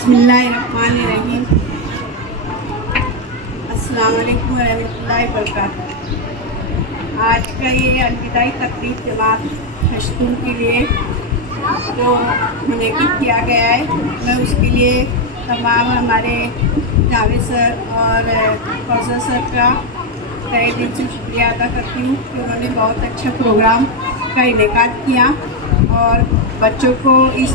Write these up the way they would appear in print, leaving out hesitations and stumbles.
बिस्मिल्लाहिर्रहमानिर्रहीम। अस्सलाम वालेकुम रहमतुल्लाहि वबरकातुहू। आज का ये अलविदाई तकरीब जमात पश्तून के लिए जो मुनक़िद किया गया है, मैं उसके लिए तमाम हमारे जावेद सर और फौजल सर का तहे दिल से शुक्रिया अदा करती हूँ कि उन्होंने बहुत अच्छा प्रोग्राम का इनेकाद किया और बच्चों को इस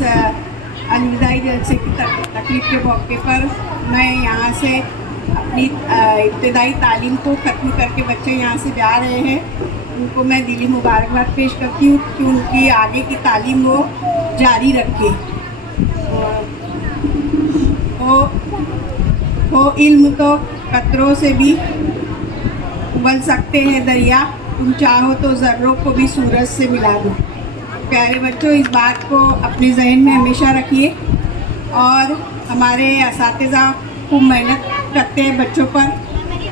अलविदाई जलसे की तकरीब के मौके पर मैं यहाँ से अपनी इब्तदाई तालीम को ख़त्म करके बच्चे यहाँ से जा रहे हैं, उनको मैं दिली मुबारकबाद पेश करती हूँ कि उनकी आगे की तालीम वो जारी रखें। वो इल्म तो कतरों से भी उबल सकते हैं दरिया, तुम चाहो तो ज़र्रों को भी सूरज से मिला दो। प्यारे बच्चों, इस बात को अपने जहन में हमेशा रखिए और हमारे असातिज़ा खूब मेहनत करते हैं बच्चों पर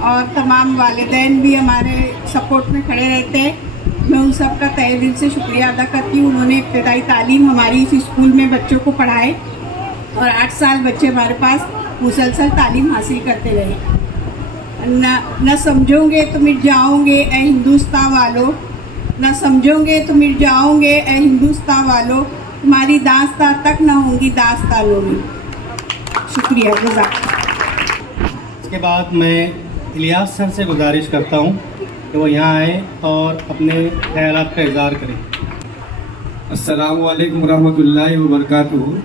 और तमाम वालिदैन भी हमारे सपोर्ट में खड़े रहते हैं। मैं उन सब का तहे दिल से शुक्रिया अदा करती हूँ। उन्होंने इब्तदाई तालीम हमारी इस स्कूल में बच्चों को पढ़ाए और 8 साल बच्चे हमारे पास मुसलसल तालीम हासिल करते रहे। न समझोगे तो मिट जाओगे ए हिंदुस्तान वालों, न समझोगे तो मिट जाओगे ए हिंदुस्तान वालों, तुम्हारी दास्तां तक न होंगी दास्तां लोगी। शुक्रिया, जज़ाक। इसके बाद मैं इलियास सर से गुजारिश करता हूँ कि वो यहाँ आए और अपने ख्यालात का इज़हार करें। अस्सलामु अलैकुम रहमतुल्लाहि व बरकातुहू।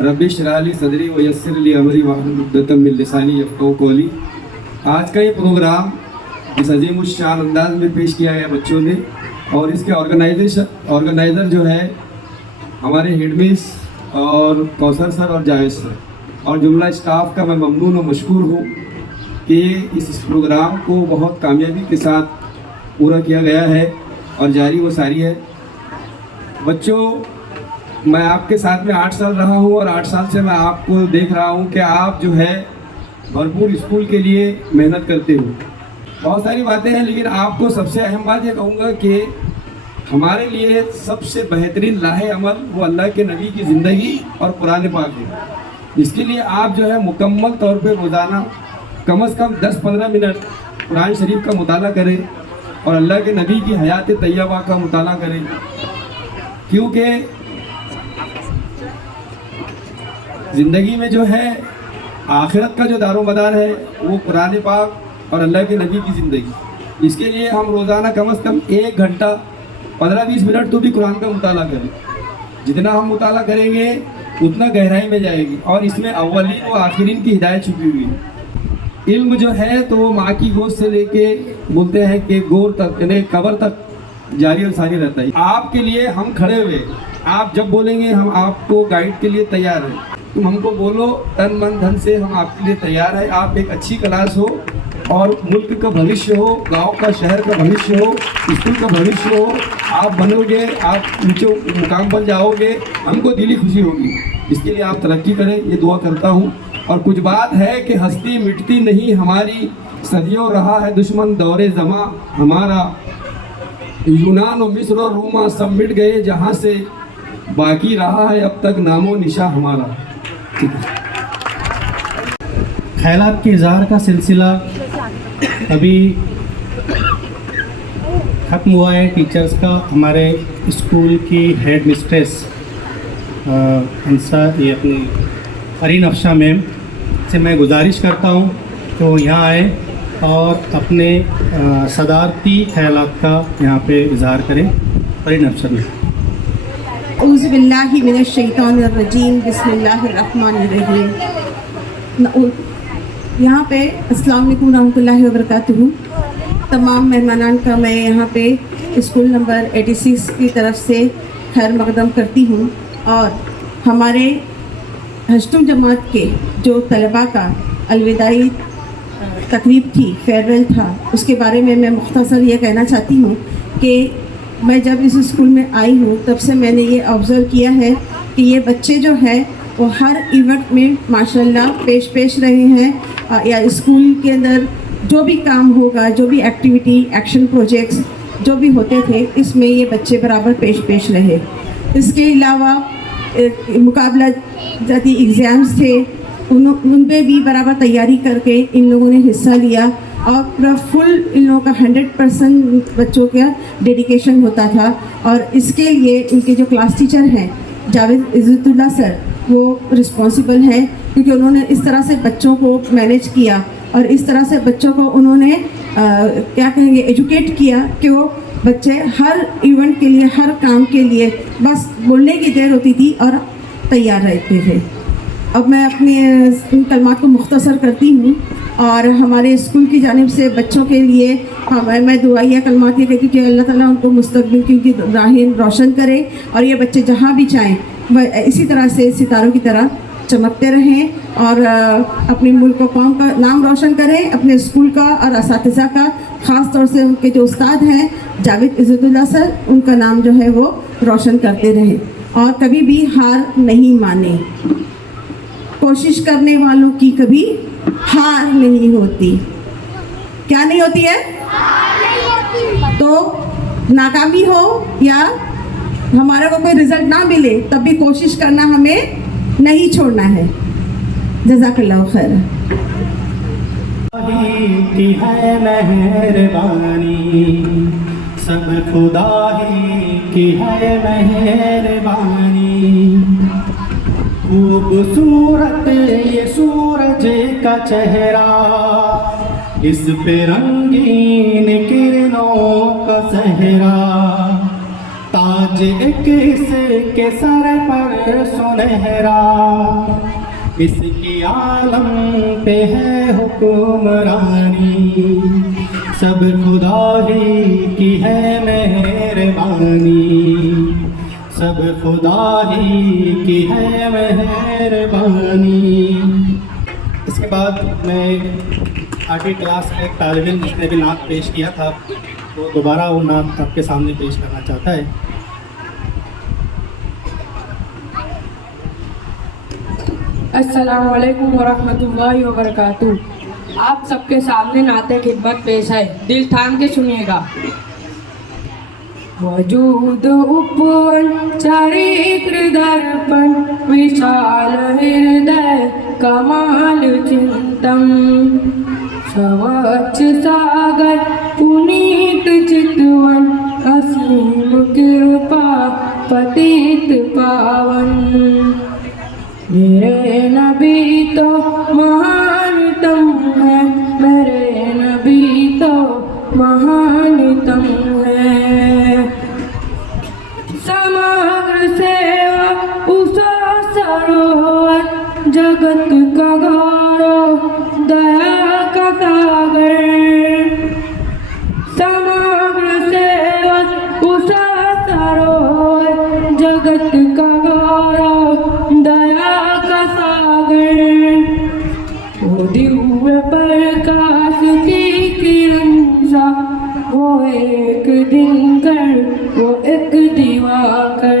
रब्बि इश्रह ली सदरी व यस्सिर ली अमरी वाहलुल उक़दतम मिन लिसानी यफ़क़हू क़ौली। आज का ये प्रोग्राम इस अजीम शान अंदाज में पेश किया गया बच्चों ने और इसके ऑर्गेनाइज़र जो है हमारे हेडमिस और कौसर सर और जावेद सर और जुमला स्टाफ का मैं ममनून और मशकूर हूँ कि इस प्रोग्राम को बहुत कामयाबी के साथ पूरा किया गया है और जारी व सारी है। बच्चों, मैं आपके साथ में 8 साल रहा हूँ और 8 साल से मैं आपको देख रहा हूँ कि आप जो है भरपूर स्कूल के लिए मेहनत करते हो। बहुत सारी बातें हैं, लेकिन आपको सबसे अहम बात ये कहूँगा कि हमारे लिए सबसे बेहतरीन लाहे अमल वो अल्लाह के नबी की ज़िंदगी और कुरान पाक है। इसके लिए आप जो है मुकम्मल तौर पे रोज़ाना कम से कम 10-15 मिनट कुरान शरीफ का मुताला करें और अल्लाह के नबी की हयात तैयबा का मुताला करें, क्योंकि ज़िंदगी में जो है आखिरत का जो दारोमदार है वो कुरान पाक और अल्लाह के नबी की ज़िंदगी। इसके लिए हम रोज़ाना कम से कम 1 घंटा 15-20 मिनट तो भी कुरान का मुताला करें। जितना हम मुताला करेंगे उतना गहराई में जाएगी और इसमें अव्वलीन व आखिरीन की हिदायत छुपी हुई है। इल्म जो है तो वो माँ की गोद से लेके बोलते हैं कि गोर तक यानी कब्र तक जारी और सारी रहता है। आपके लिए हम खड़े हुए, आप जब बोलेंगे हम आपको गाइड के लिए तैयार हैं। तुम हमको बोलो, तन मन धन से हम आपके लिए तैयार हैं। आप एक अच्छी क्लास हो और मुल्क का भविष्य हो, गांव का शहर का भविष्य हो, स्कूल का भविष्य हो, आप बनोगे, आप ऊंचे मुकाम पर जाओगे, हमको दिली खुशी होगी। इसके लिए आप तरक्की करें, ये दुआ करता हूँ। और कुछ बात है कि हस्ती मिटती नहीं हमारी, सदियों रहा है दुश्मन दौरे ज़मा हमारा। यूनान और मिस्र और रोमा सब मिट गए जहाँ से, बाकी रहा है अब तक नामो निशा हमारा। ख्यालात के इज़हार का सिलसिला अभी ख़त्म हुआ है। टीचर्स का हमारे स्कूल की हेड मिस्ट्रेस ये अपनी फरीन अफशा मैम से मैं गुजारिश करता हूँ कि वो यहाँ आए और अपने सदारती ख्यालात का यहाँ पे इज़हार करें। फरीन अफशा मैम। औज़ु बिल्लाहि मिनश शैतानिर रजीम, बिस्मिल्लाहिर्रहमानिर्रहीम। यहाँ पे अस्सलाम वालेकुम रहमतुल्लाहि व बरकातुहू। तमाम मेहमानान का मैं यहाँ पे स्कूल नंबर 86 की तरफ से खैर मकदम करती हूँ और हमारे हश्तुम जमात के जो तलबा का अलविदाई तकरीब थी, फेयरवेल था, उसके बारे में मैं मुख्तसर ये कहना चाहती हूँ कि मैं जब इस स्कूल में आई हूँ तब से मैंने ये ऑब्ज़र्व किया है कि ये बच्चे जो है वो हर इवेंट में माशाल्लाह पेश रहे हैं या स्कूल के अंदर जो भी काम होगा, जो भी एक्टिविटी, एक्शन प्रोजेक्ट्स जो भी होते थे, इसमें ये बच्चे बराबर पेश रहे। इसके अलावा मुकाबला जाती एग्ज़ाम्स थे, उन पे भी बराबर तैयारी करके इन लोगों ने हिस्सा लिया और पूरा फुल इन लोगों का 100% बच्चों का डेडिकेशन होता था। और इसके लिए इनके जो क्लास टीचर हैं जावेद इज़्ज़तुल्लाह सर, वो रिस्पॉन्सिबल हैं, क्योंकि उन्होंने इस तरह से बच्चों को मैनेज किया और इस तरह से बच्चों को उन्होंने क्या कहेंगे एजुकेट किया कि वो बच्चे हर इवेंट के लिए, हर काम के लिए बस बोलने की देर होती थी और तैयार रहते थे। अब मैं अपने इन कलमात को मुख्तसर करती हूँ और हमारे स्कूल की जानिब से बच्चों के लिए मैं दुआइया कलमात ये कहती हूँ कि अल्लाह ताला उनको मुस्तक़बिल की उनकी राहें रोशन करे और ये बच्चे जहाँ भी जाएँ वह इसी तरह से सितारों की तरह चमकते रहें और अपने मुल्क और कौम का नाम रोशन करें, अपने स्कूल का और असातिज़ा का, ख़ास तौर से उनके जो उस्ताद हैं जावेद इज़्ज़तुल्लाह सर, उनका नाम जो है वो रोशन करते रहें और कभी भी हार नहीं माने। कोशिश करने वालों की कभी हार नहीं होती। क्या नहीं होती है? तो नाकामी हो या हमारे को कोई रिजल्ट ना मिले तब भी कोशिश करना हमें नहीं छोड़ना है। जज़ाकल्लाहु खैर। की है मेहरबानी, सब खुदा ही की है मेहरबानी। खूबसूरत ये सूरज का चेहरा, इस पे रंगीन किरणों का सहरा। ताज एक इसके सर पर सुनहरा, इसकी आलम पे है हुक्मरानी। सब खुदा ही की है मेहरबानी, सब खुदा ही की है मेहरबानी। इसके बाद मैं 8वीं क्लास का एक तालिब इल्म जिसने भी नात पेश किया था, वो दोबारा वो नात आपके सामने पेश करना चाहता है। अस्सलामु अलैकुम वरहमतुल्लाहि वबरकातुहू। आप सबके सामने नाते खिदमत पेश है, दिल थाम के सुनिएगा। वजूद उपवन चरित्र दर्पण, विशाल हृदय कमाल चिंतन। स्वच्छ सागर पुनीत चितवन, असीम कृपा पतित पावन। मेरे नबी तो महानतम है, मेरे नबी तो महानतम है। समग्र सेवा उसा सरोवर, जगत का गौरव दया का सागर। समग्र सेवा उसा सरोवर, जगत का गौरव दया का सागर। वो दिव्य प्रकाश की किरण सा, वो एक दिन कर, वो एक दिवाकर।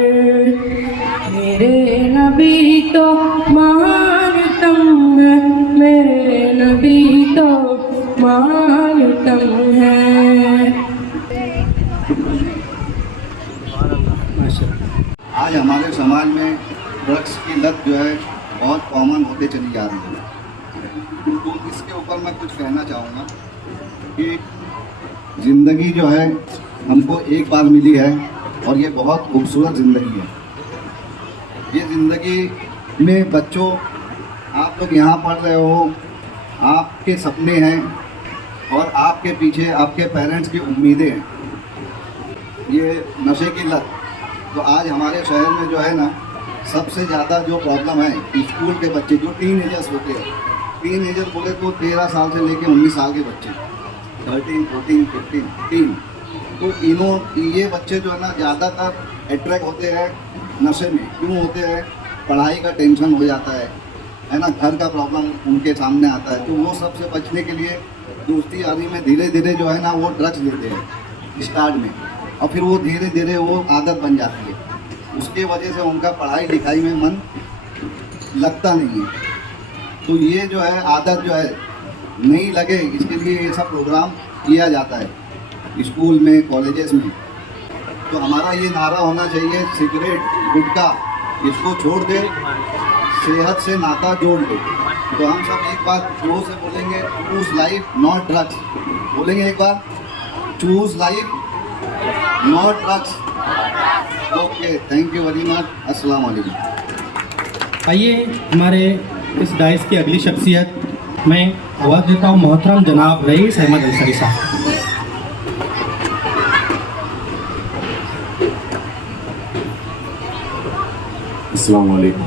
मेरे नबी तो महानतम है, मेरे नबी तो महानतम है। आज हमारे समाज में ड्रग्स की लत जो है बहुत कॉमन होते चली जा रही है। तो इसके ऊपर मैं कुछ कहना चाहूँगा कि ज़िंदगी जो है हमको एक बार मिली है और ये बहुत खूबसूरत ज़िंदगी है। ये ज़िंदगी में बच्चों, आप लोग यहाँ पढ़ रहे हो, आपके सपने हैं और आपके पीछे आपके पेरेंट्स की उम्मीदें हैं। ये नशे की लत तो आज हमारे शहर में जो है ना, सबसे ज़्यादा जो प्रॉब्लम है स्कूल के बच्चे जो टीनेजर्स होते हैं, टीनेजर बोले तो 13 साल से लेके 19 साल के बच्चे, 13, 14, 15, 13। तो ये बच्चे जो है ना ज़्यादातर अट्रैक्ट होते हैं नशे में। क्यों होते हैं? पढ़ाई का टेंशन हो जाता है ना, घर का प्रॉब्लम उनके सामने आता है। तो वो सबसे बचने के लिए दोस्ती यारी में धीरे धीरे जो है ना वो ड्रग्स लेते हैं स्टार्ट में, और फिर वो धीरे धीरे वो आदत बन जाती है। उसके वजह से उनका पढ़ाई लिखाई में मन लगता नहीं है। तो ये जो है आदत जो है नहीं लगे, इसके लिए ये सब प्रोग्राम किया जाता है स्कूल में, कॉलेजेस में। तो हमारा ये नारा होना चाहिए, सिगरेट, गुटखा इसको छोड़ दे, सेहत से नाता जोड़ ले। तो हम सब एक बार जोर से बोलेंगे, चूज लाइफ नॉट ड्रग्स। बोलेंगे एक बार, choose life not drugs. Okay, thank you very much. अस्सलाम वालेकुम। आइए हमारे इस डाइस की अगली शख्सियत मैं आवाज़ देता हूँ मोहतरम जनाब रईस अहमद अंसारी साहब। अस्सलाम वालेकुम।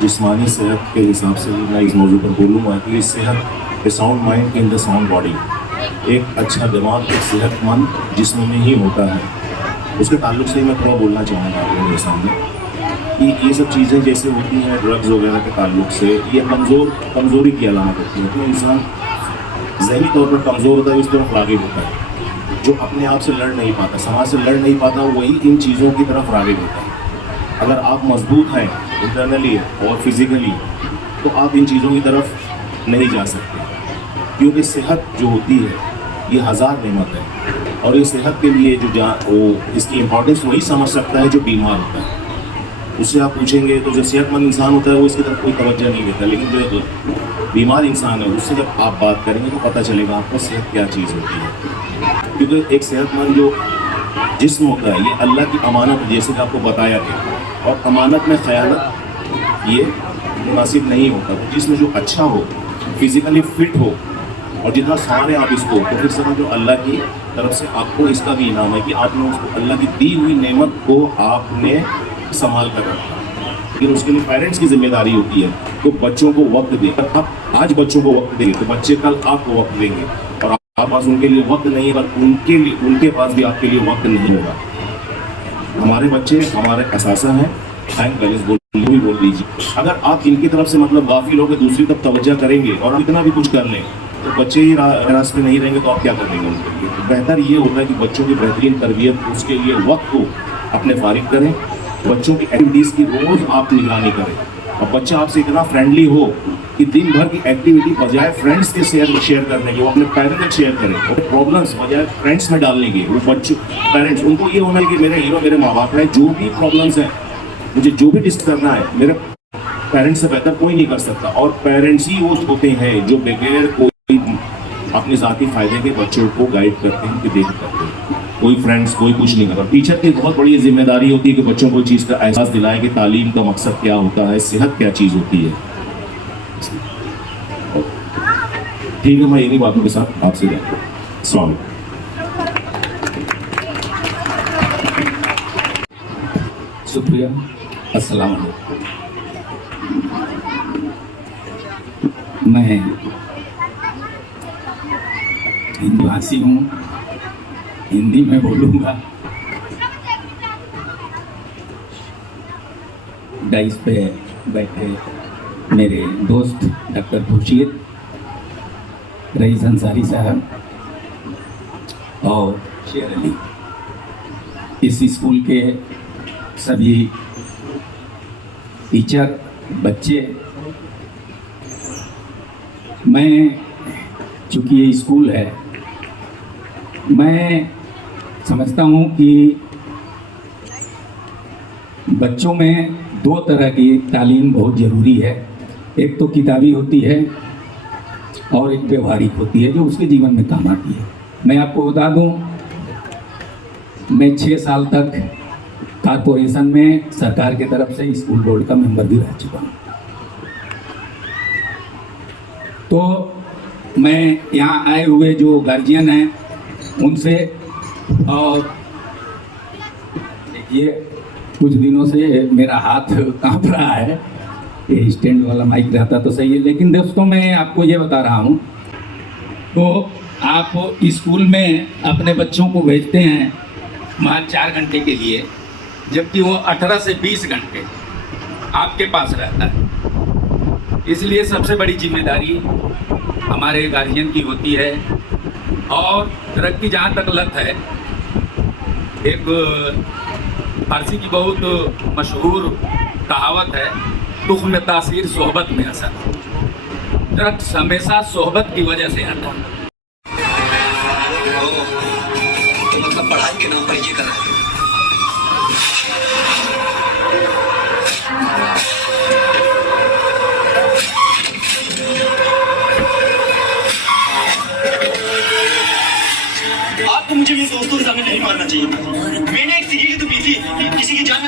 जिस्मानी सेहत के हिसाब से मैं इस मौजू पर बोलूँगा कि सेहत a sound mind in the sound body. एक अच्छा दिमाग एक सेहतमंद जिस्म में ही होता है। उसके ताल्लुक से मैं थोड़ा बोलना चाहूँगा आप लोगों के सामने कि ये सब चीज़ें जैसे होती हैं ड्रग्स वगैरह के ताल्लुक से, ये कमज़ोरी की अलामत होती है। तो इंसान ज़हनी तौर पर कमज़ोर होता है, इस तरफ राग़िब होता है। जो अपने आप से लड़ नहीं पाता, समाज से लड़ नहीं पाता, वही इन चीज़ों की तरफ राग़िब होता है। अगर आप मजबूत हैं इंटरनली और फिज़िकली तो आप इन चीज़ों की तरफ नहीं जा सकते, क्योंकि सेहत जो होती है ये हज़ार नेमत है। और ये सेहत के लिए वो इसकी इम्पोर्टेंस वही समझ सकता है जो बीमार होता है। उससे आप पूछेंगे तो जो सेहतमंद इंसान होता है वो इसकी तरफ कोई तवज्जो नहीं देता, लेकिन जो बीमार इंसान है उससे जब आप बात करेंगे तो पता चलेगा आपको सेहत क्या चीज़ होती है। क्योंकि एक सेहतमंद जो जिस्म होता है ये अल्लाह की अमानत, जैसे कि आपको बताया गया, और अमानत में ख़यानत ये मुनासिब नहीं होता। तो जिस्म जो अच्छा हो, फिज़िकली फिट हो और जितना संभाले आप इसको, तो फिर समझो अल्लाह की तरफ से आपको इसका भी इनाम है कि आपने उसको अल्लाह की दी हुई नेमत को आपने संभाल कर रखा। लेकिन उसके लिए पेरेंट्स की जिम्मेदारी होती है तो बच्चों को वक्त दें। अगर आप आज बच्चों को वक्त देंगे तो बच्चे कल आपको वक्त देंगे, और आपके पास उनके लिए वक्त नहीं है, उनके पास भी आपके लिए वक्त नहीं होगा। हमारे बच्चे हमारे असासा हैं, बैंक बैलेंस बोल लीजिए। अगर आप इनकी तरफ से मतलब गाफिल होकर दूसरी तरफ तवज्जो करेंगे और आप इतना भी कुछ कर लें तो बच्चे ही रास्ते नहीं रहेंगे, तो आप क्या करेंगे उनके लिए। तो बेहतर ये होगा कि बच्चों की बेहतरीन तरबियत, उसके लिए वक्त को अपने फारिग करें। बच्चों की एक्टिविटीज़ की रोज़ आप निगरानी करें, और बच्चा आपसे इतना फ्रेंडली हो कि दिन भर की एक्टिविटी बजाय फ्रेंड्स के शेयर करने के वो अपने पेरेंट्स से शेयर करें, और प्रॉब्लम्स बजाय फ्रेंड्स में डालने के वो बच्चों पेरेंट्स उनको ये होना है कि मेरे हीरो मेरे माँ बाप हैं, जो भी प्रॉब्लम्स हैं मुझे जो भी डिस्कस करना है मेरे पेरेंट्स से बेहतर कोई नहीं कर सकता। और पेरेंट्स ही वो होते हैं जो बगैर कोई अपने ज़ाती फ़ायदे के बच्चों को गाइड करते हैं, कि देख करते हैं। कोई फ्रेंड्स कोई कुछ नहीं करता। टीचर की बहुत बड़ी जिम्मेदारी होती है कि बच्चों को इस चीज़ का एहसास दिलाए कि तालीम का मकसद क्या होता है, सेहत क्या चीज़ होती है। ठीक है, मैं इन्हीं बातों के साथ आपसे जाता हूँ। अस्सलाम वालेकुम। शुक्रिया। अस्सलाम वालेकुम। मैं हिंदवासी हूँ, हिंदी में बोलूँगा। डाइस पे बैठे मेरे दोस्त डॉक्टर खुर्शीद, रईस अंसारी साहब और शेर अली, इस स्कूल के सभी टीचर, बच्चे, मैं चूँकि ये स्कूल है, मैं समझता हूँ कि बच्चों में दो तरह की तालीम बहुत ज़रूरी है। एक तो किताबी होती है और एक व्यवहारिक होती है जो उसके जीवन में काम आती है। मैं आपको बता दूँ, मैं 6 साल तक कारपोरेशन में सरकार की तरफ से स्कूल बोर्ड का मेंबर भी रह चुका हूँ। तो मैं यहाँ आए हुए जो गार्जियन हैं उनसे, और देखिए कुछ दिनों से मेरा हाथ कांप रहा है, ये स्टैंड वाला माइक रहता तो सही है। लेकिन दोस्तों, मैं आपको ये बता रहा हूँ, तो आप स्कूल में अपने बच्चों को भेजते हैं वहाँ 4 घंटे के लिए, जबकि वो 18 से 20 घंटे आपके पास रहता है। इसलिए सबसे बड़ी जिम्मेदारी हमारे गार्जियन की होती है। और ड्रग की जहाँ तक लत है, एक फारसी की बहुत मशहूर कहावत है, दुख में तासीर सोहबत में असर। ड्रग्स हमेशा सोहबत की वजह से आता है। तो मतलब पढ़ाई के नाम पर ये कर रहे हैं।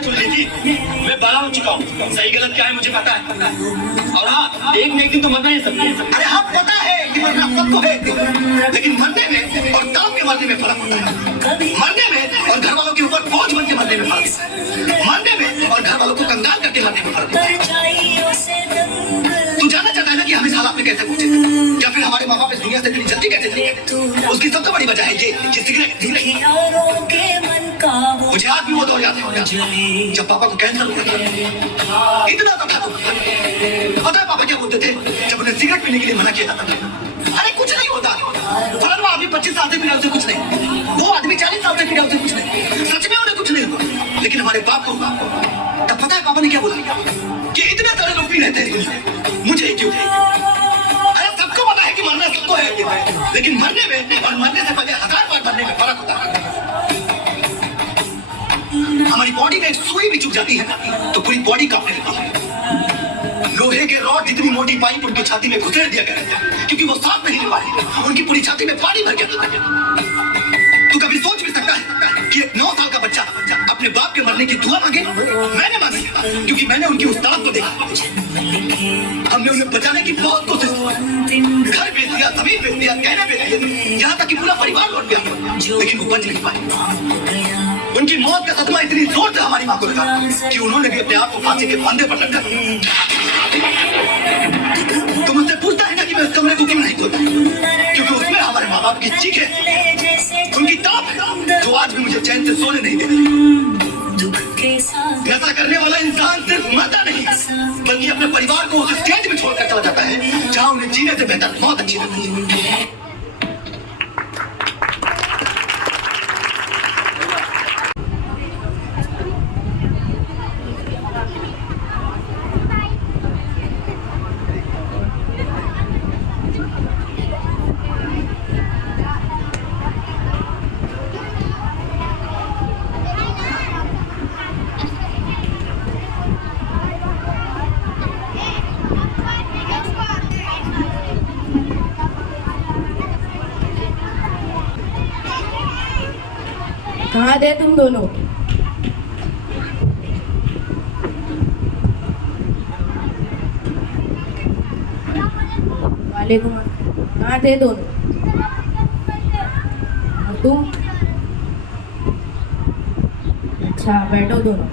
चुन ली थी। मैं बड़ा हो चुका हूँ, सही गलत क्या है मुझे पता है। और हाँ, एक न एक दिन तो मरना है सबको। अरे हाँ पता है कि मरना सबको है, लेकिन मरने में और तड़प के मरने में फर्क होता है। मरने में और घर वालों के ऊपर बोझ बन के मरने में फर्क है। मरने में और घर वालों को कंगाल करके मरने में फर्क है। तू जानना चाहता है ना कि हम इस हालात में कैसे पहुंचे, या फिर हमारे माँ बाप इस दुनिया से इतनी जल्दी कैसे चले गए? उसकी सबसे बड़ी वजह है ये सिगरेट। मुझे आज भी वो दौर याद है जब पापा को कैंसर हो गया। इतना तो था पता है पापा क्या बोलते थे जब उन्हें सिगरेट पीने के लिए मना किया जाता था? अरे कुछ नहीं होता, फलाना आदमी 25 साल से पी रहा उसे कुछ नहीं, वो आदमी 40 साल से पी रहा उसे कुछ नहीं, सच में उन्हें कुछ नहीं हुआ। लेकिन हमारे बाप को तब पता है पापा ने क्या बोला कि इतने सारे लोग पी रहे थे, मुझे क्यों? अरे सबको पता है कि मरना सबको है, लेकिन मरने में और मरने से पहले 1000 बार मरने में फर्क होता है। हमारी बॉडी में एक सुई भी चुभ जाती है तो पूरी बॉडी कांपने लगती है। लोहे के रॉड जितनी मोटी पाइप उनकी छाती में घुसेड़ दिया गया क्योंकि वो सांस नहीं ले पाती, उनकी पूरी छाती में पानी भर गया। तू कभी सोच भी सकता है कि एक 9 साल का बच्चा अपने बाप के मरने की दुआ मांगे? मैंने मांगी क्योंकि मैंने उनकी उस तड़प को देखा। हमने उन्हें बचाने की बहुत कोशिश की, घर बेच दिया, जमीन बेच दिया, गहने बेच दिए, यहाँ तक कि पूरा परिवार लौट गया, लेकिन वो बच नहीं पाए। उनकी मौत का सदमा इतनी जोर से हमारी माँ को लगा कि उन्होंने भी अपने आप को फांसी के फंदे पर रखा। तो मुझसे पूछता है ना कि मैं उस कमरे को क्यों नहीं खोलता, क्योंकि उसमें हमारे माँ बाप की चीख है, उनकी तड़प है, जो आज भी मुझे चैन से सोने नहीं देती। ऐसा करने वाला इंसान सिर्फ मरता नहीं बल्कि अपने परिवार को उस स्टेज में छोड़कर चला जाता है जहाँ उन्हें जीने से बेहतर मौत अच्छी लगती है। कहाँ थे तुम दोनों? वालेकुम। कहाँ थे दोनों? और तुम? अच्छा बैठो दोनों।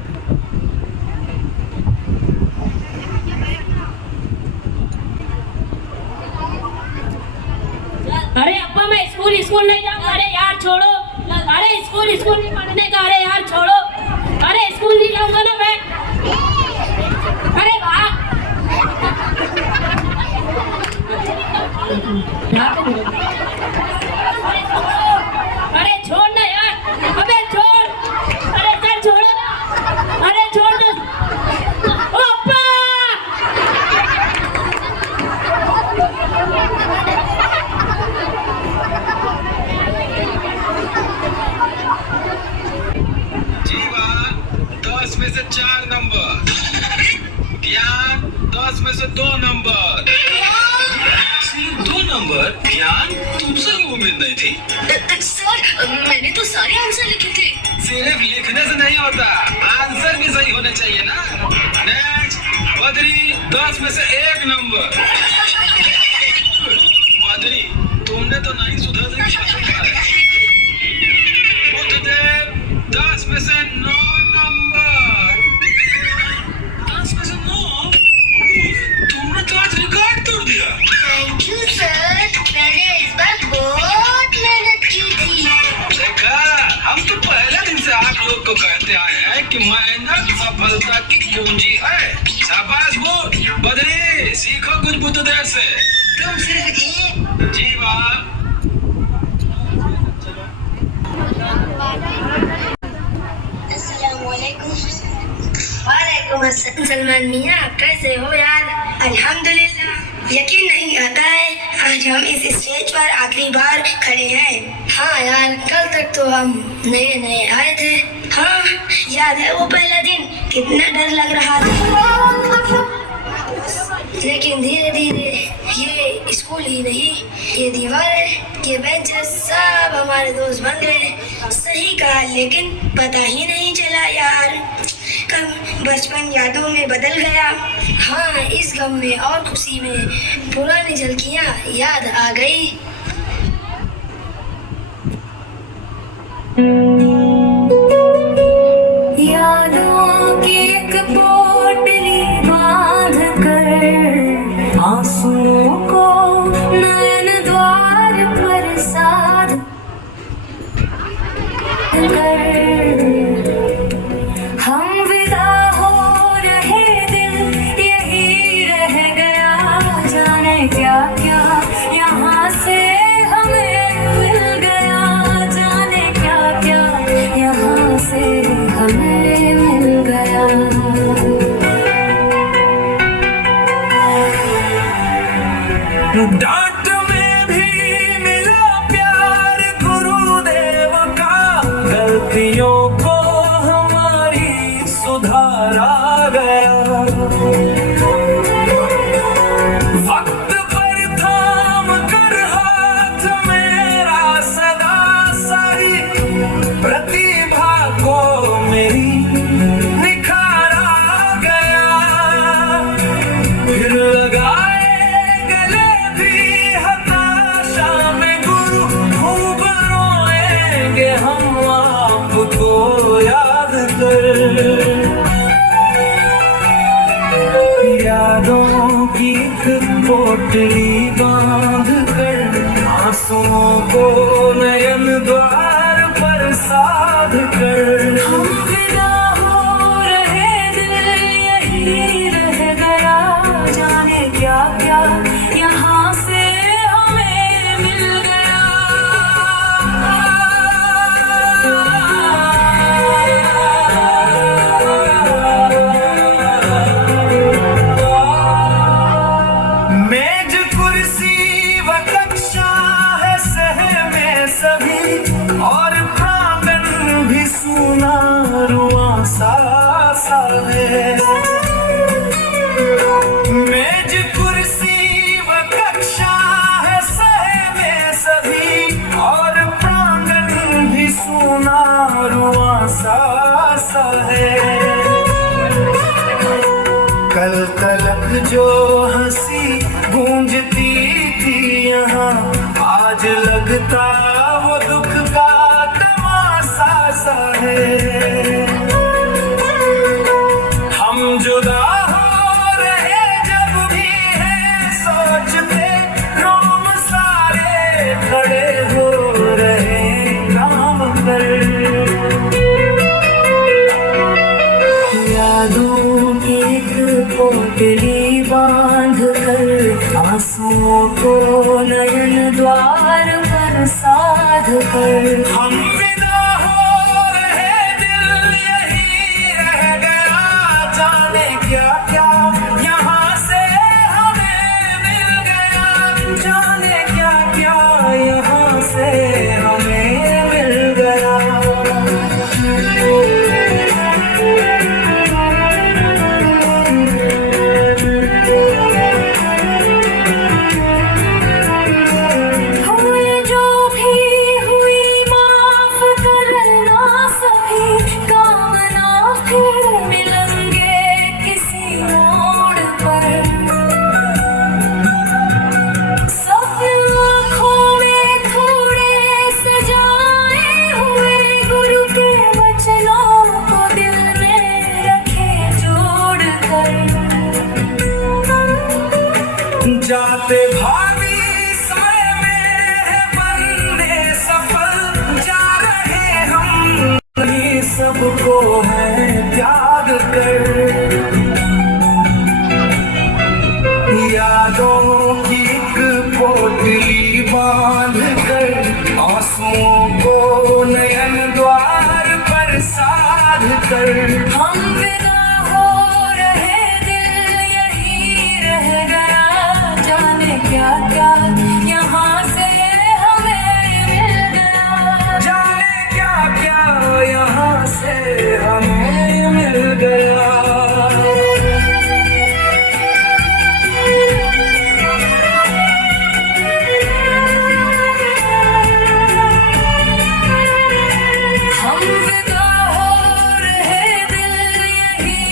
अरे अब्बा मैं स्कूल नहीं जाऊंगा। अरे यार छोड़ो। अरे स्कूल नहीं पढ़ने का। अरे यार छोड़ो। अरे स्कूल नहीं जाऊंगा ना मैं। अरे वाह। अरे छोड़ ना यार। अबे छोड़। अरे सर छोड़ो ना। अरे छोड़ ना। ओ अब्बा। में से 4 नंबर, ज्ञान 10 में से 2 नंबर। सिर्फ 2 नंबर? ज्ञान तुमसे भी उम्मीद नहीं थी। सर मैंने तो सारे आंसर लिखे थे। सिर्फ लिखने से नहीं होता, आंसर भी सही होने चाहिए ना। नेक्स्ट बद्री 10 में से 1 नंबर। बद्री तुमने तो नहीं सुधर से 10 में से 9 नंबर। 10 में से 9? तुमने तो आज रिकॉर्ड तोड़ दिया। थैंक यू सर, मैंने इस बार बहुत मेहनत की थी। देखा, हम तो पहले दिन से आप लोग को कहते आए हैं कि मेहनत सफलता की कुंजी है। शाबाश बोल बद्री, सीखो कुछ बुद्धदेव से। तुम सिर्फ जी वाह। वालेकुम सलमान मियाँ, कैसे हो यार? अल्हम्दुलिल्लाह। यकीन नहीं आता है आज हम इस स्टेज पर आखिरी बार खड़े हैं। हाँ यार, कल तक तो हम नए आए थे। हाँ याद है वो पहला दिन, कितना डर लग रहा था। लेकिन धीरे धीरे ये स्कूल ही नहीं, ये दीवारें, ये बेंचेस सब हमारे दोस्त बन गए। सही कहा, लेकिन पता ही नहीं चला यार। बचपन यादों में बदल गया। हाँ, इस गम में और खुशी में पुरानी झलकियाँ याद आ गई। यादों की एक पोटली बांध कर आंसुओं को नयन द्वार पर साध कर हम विदा हो रहे दिल यही रह गया। जाने क्या क्या यहाँ से हमें मिल गया। जाने क्या क्या यहाँ से हमें मिल गया। डांट में भी मिला प्यार गुरुदेव का, गलतियों को हमारी सुधारा गया। वक्त पर थाम कर हाथ मेरा सदा सारी प्रतिभा को मेरी निखारा गया। फिर लगाए गले भी हताशा में गुरु, खूब रोएंगे हम आपको याद कर। यादों की एक पोटली बांध कर आंसुओं को नयन द्वार पर साध कर हम विदा हो रहे दिल यही रह गया। जाने क्या क्या यहाँ से हमें मिल गया। मेज कुर्सी व कक्षा है सहमे सभी, और प्रांगण भी सुना रुआं सा है। मेज कुर्सी व कक्षा है सहमे सभी, और प्रांगण भी सुना रुआं सा है। कल तलक जो हंसी गूंजती थी यहाँ, आज लगता वो दुख का तमाशा सा है। हम जुदा हो रहे जब भी है सोचते, रोम सारे खड़े हो रहे काम पर। यादों की एक पोटली बांध कर आंसुओं को नयन द्वार पर साध कर हम विदा हो रहे दिल यही रह गया। जाने क्या क्या यहाँ से हमें मिल गया। जाने क्या क्या यहाँ से हमें मिल गया। हुए जो भी हुई माफ करना सभी, कामना फिर मिलेंगे किसी मोड़ पर। सब आँखों में थोड़े सजाए हुए गुरु के वचनों को दिल में रखे जोड़ कर। जाते भावी समय में है बनने सफल, जा रहे हम नहीं सबको है त्याग कर। यादों की एक पोटली बांध कर आंसुओं को नयन द्वार पर साध कर हम विदा हो रहे दिल यही रह गया। जाने क्या क्या यहाँ से हमें मिल गया। जाने क्या क्या यहाँ से हमें मिल गया। हम विदा हो रहे दिल यही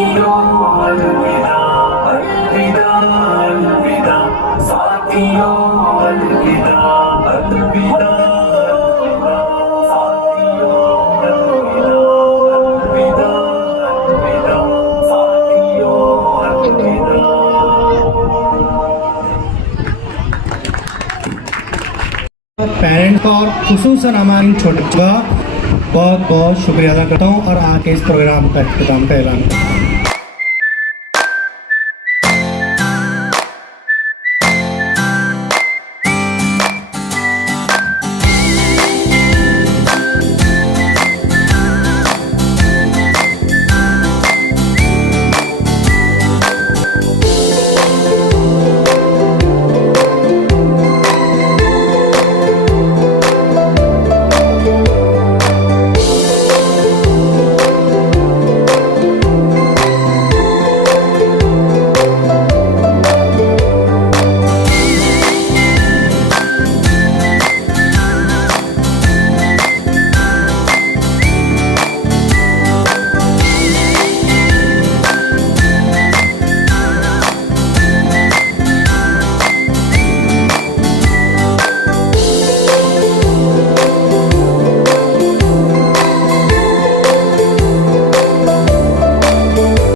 साथियों अलविदा अलविदा अलविदा साथियों अलविदा अलविदा साथियों अलविदा अलविदा अलविदा साथियों अलविदा। पेरेंट्स का और खुसूसन हमारी छोटे का बहुत बहुत शुक्रिया अदा करता हूँ और आके इस प्रोग्राम का इख्तिताम का ऐलान करता हूँ।